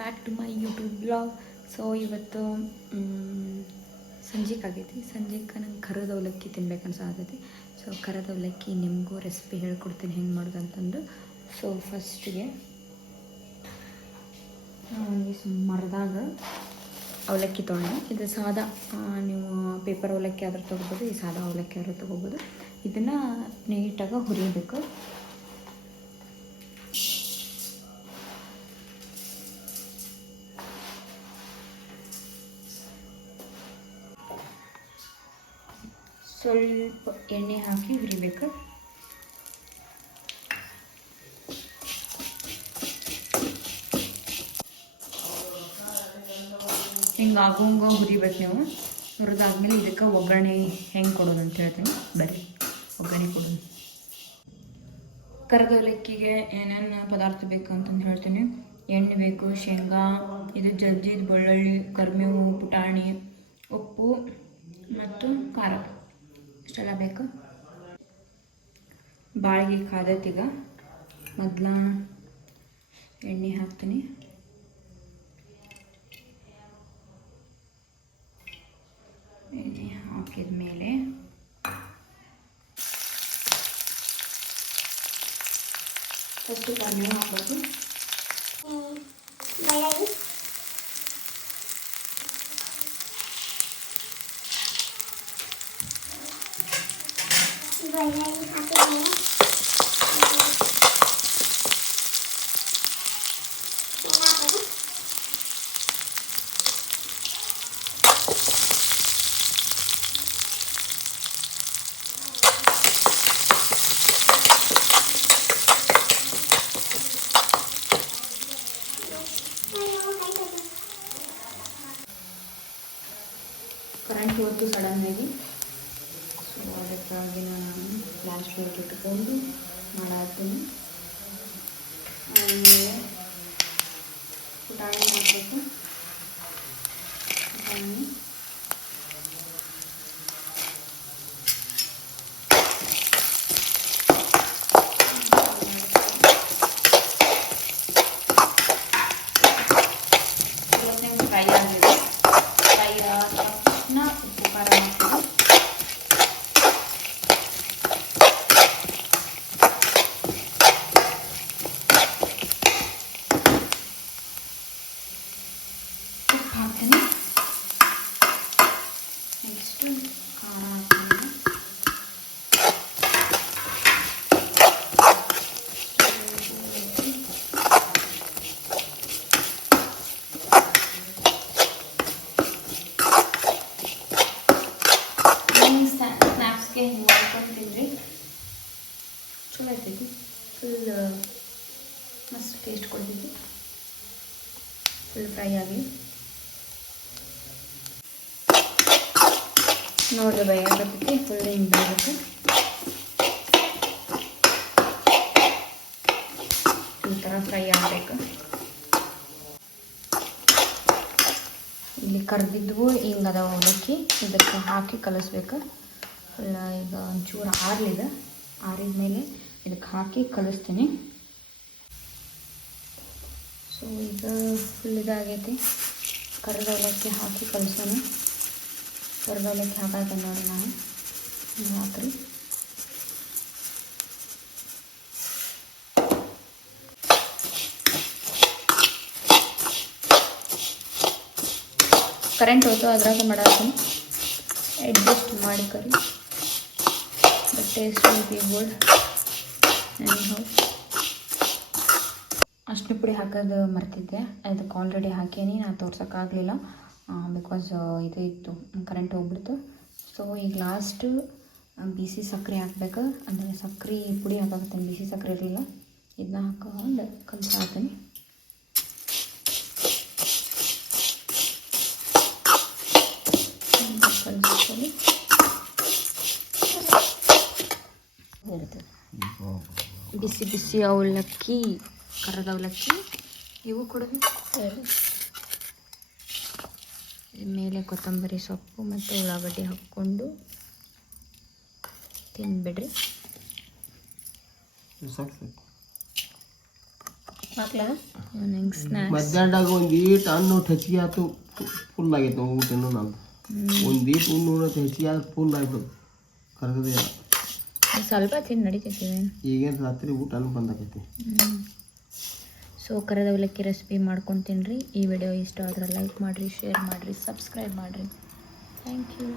Back to my YouTube blog. So ಇವತ್ತು ಸಂಜೆಗೆ ಆಗೈತಿ. ಸಂಜೆಗೆ ನಂಗೆ ಕರದ ಅವಲಕ್ಕಿ ತಿನ್ಬೇಕು ಅನ್ಸಾತೈತಿ. ಸೊ ಕರದ ಅವಲಕ್ಕಿ ನಿಮಗೂ ರೆಸಿಪಿ ಹೇಳ್ಕೊಡ್ತೀನಿ ಹೆಂಗೆ ಮಾಡೋದು ಅಂತಂದು. ಸೊ ಫಸ್ಟಿಗೆ ಮರದಾಗ ಅವಲಕ್ಕಿ ತೊಗೊಂಡು, ಇದು ಸಾದಾ ನೀವು ಪೇಪರ್ ಅವಲಕ್ಕಿ ಆದರೂ ತೊಗೋಬೋದು, ಈ ಸಾದಾ ಅವಲಕ್ಕಿ ಆದರೂ ತೊಗೋಬೋದು. ಇದನ್ನು ನೀಟಾಗಿ ಹುರಿಯಬೇಕು. ಸ್ವಲ್ಪ ಎಣ್ಣೆ ಹಾಕಿ ಹುರಿಬೇಕು. ಹಿಂಗೆ ಆಗೋಂಗ ಹುರಿಬೇಕು ನೀವು. ಹುರಿದಾದ್ಮೇಲೆ ಇದಕ್ಕೆ ಒಗ್ಗರಣೆ ಹೆಂಗೆ ಕೊಡೋದು ಅಂತ ಹೇಳ್ತೀನಿ. ಬರ್ರಿ ಒಗ್ಗರಣೆ ಕೊಡೋದು. ಕರದ ಅವಲಕ್ಕಿಗೆ ಏನೇನು ಪದಾರ್ಥ ಬೇಕು ಅಂತಂದು ಹೇಳ್ತೀನಿ. ಎಣ್ಣೆ ಬೇಕು, ಶೇಂಗಾ, ಇದು ಜಜ್ಜಿದ ಬೆಳ್ಳುಳ್ಳಿ, ಕರಿಬೇವು, ಪುಟಾಣಿ, ಉಪ್ಪು ಮತ್ತು ಖಾರ ಇಷ್ಟೆಲ್ಲ ಬೇಕು. ಬಾಳಿಗೆ ಕಾದತ್ತೀಗ. ಮೊದಲ ಎಣ್ಣೆ ಹಾಕ್ತೀನಿ. ಎಣ್ಣೆ ಹಾಕಿದ ಮೇಲೆ ಫಸ್ಟು ಕರಿಬೇವು ಹಾಕಬೇಕು. ಕರೆಂಟ್ ಹೋಯ್ತು ಸಡನ್ನಾಗಿ. ಸೊ ಅದಕ್ಕಾಗಿ ನಾನು ಗ್ಯಾಸ್ ಫ್ಲೇಮ್ ಇಟ್ಕೊಂಡು ಮಾಡಾತೀನಿ. ಆಮೇಲೆ ಪುಟಾಣಿ ಹಾಕಬೇಕು. ಪುಟಾಣಿ ಫ್ರೈ ಆಗಿದೆ. ಫ್ರೈ ಆದ ತಕ್ಷಣ ಉಪ್ಪು ಖಾರ ಹಾಕ್ತೀನಿ. ಉಪ್ಪು ಹಾಕ್ತೀನಿ. ನೆಕ್ಸ್ಟು ಖಾರ ಹಾಕ್ತೀನಿ. ಸ್ನ್ಯಾಕ್ಸ್ಗೆ ಹಿಂಗೆ ಮಾಡ್ಕೊಂಡು ತಿನ್ನಿರಿ, ಚಲೋ ಇರ್ತೈತಿ. ಫುಲ್ ಮಸ್ತ್ ಟೇಸ್ಟ್ ಕೊಡ್ತೈತಿ. ಫುಲ್ ಫ್ರೈ ಆಗಿ ನೋಡಿದ್ರೆ ಭಯ ಆಗತ್ತೈತಿ. ಫುಲ್ ಹಿಂಗೆ ಬೇಯಬೇಕು. ಈ ಥರ ಫ್ರೈ ಆಗಬೇಕು. ಇಲ್ಲಿ ಕರ್ದಿದ್ವು ಹಿಂಗೆ ಅದಾವ ಅವಲಕ್ಕಿ. ಇದಕ್ಕೆ ಹಾಕಿ ಕಲಿಸ್ಬೇಕು. ಫುಲ್ ಈಗ ಒಂಚೂರು ಆರಿದ ಮೇಲೆ ಇದಕ್ಕೆ ಹಾಕಿ ಕಲಿಸ್ತೀನಿ. ಸೊ ಈಗ ಫುಲ್ ಇದಾಗೈತಿ. ಕರ್ದ ಅವಲಕ್ಕಿ ಹಾಕಿ ಕಲಿಸೋಣ. ಕರ್ದ ಅವಲಕ್ಕಿ ಹಾಕಕ್ಕೆ ನೋಡಿ ನಾನು ಹಿಂಗೆ ಹಾಕ್ರಿ. ಕರೆಂಟ್ ಹೋಯ್ತು, ಅದ್ರಾಗ ಮಾಡಾತೀನಿ. ಅಡ್ಜಸ್ಟ್ ಮಾಡಿ ಕರಿ. But taste will be good. ಅರ್ಶಿನ ಪುಡಿ ಹಾಕೋದು ಮರ್ತಿದ್ದೆ. ಅದಕ್ಕೆ ಆಲ್ರೆಡಿ ಹಾಕೀನಿ, ನಾನು ತೋರ್ಸೋಕ್ಕಾಗಲಿಲ್ಲ ಬಿಕಾಸ್ ಇದು ಇತ್ತು, ಕರೆಂಟ್ ಹೋಗ್ಬಿಡ್ತು. ಸೊ ಈಗ ಲಾಸ್ಟು ಬಿಸಿ ಸಕ್ಕರೆ ಹಾಕ್ಬೇಕು. ಅಂದರೆ ಸಕ್ಕರೆ ಪುಡಿ ಹಾಕಾಕತ್ತೀನಿ, ಬಿಸಿ ಸಕ್ಕರೆ ಇರಲಿಲ್ಲ. ಇದನ್ನ ಹಾಕೊಂಡು ಕಲಿಸಾತೀನಿ. ಕಲಿಸ್ಕೊಳ್ಳಿ. ಬಿಸಿ ಬಿಸಿ ಅವಲಕ್ಕಿ, ಕರದ ಅವಲಕ್ಕಿ ಇವು ಕೊಡೋದು. ಮೇಲೆ ಕೊತ್ತಂಬರಿ ಸೊಪ್ಪು ಮತ್ತು ಉಳ್ಳಾಗಡ್ಡಿ ಹಾಕ್ಕೊಂಡು ತಿಂದ್ಬಿಡ್ರಿ. ಹಾಕ್ಲಾ ನಂಗೆ ಸ್ನ್ಯಾಕ್ಸ್ ಮಧ್ಯಾಹ್ನದಾಗ ಒಂದು ಈಟ್ ಅನ್ನೋಟ್ ಹೆಚ್ಚಿಗೆ ಆಯ್ತು ಫುಲ್ ಆಗೈತೆ ನಾವು ಊಟನೂ ನಂದು ಒಂದು ಈಟ್ ಉಣ್ಣೋಟ್ ಹೆಚ್ಚಿಗೆ ಆಯ್ತು ಫುಲ್ ಆಗ್ಬಿಡೋದು ಕರ್ಗದೆ ಸ್ವಲ್ಪ ತಿಂದು ನಡೀತೈತಿ ಈಗೇನು ರಾತ್ರಿ ಊಟನೂ ಬಂದಾಗೈತಿ. ಸೊ ಕರದ ಅವಲಕ್ಕಿ ರೆಸಿಪಿ ಮಾಡ್ಕೊಂಡು ತಿನ್ನಿರಿ. ಈ ವಿಡಿಯೋ ಇಷ್ಟ ಆದ್ರೆ ಲೈಕ್ ಮಾಡಿರಿ, ಶೇರ್ ಮಾಡಿರಿ, ಸಬ್ಸ್ಕ್ರೈಬ್ ಮಾಡಿರಿ. Thank you.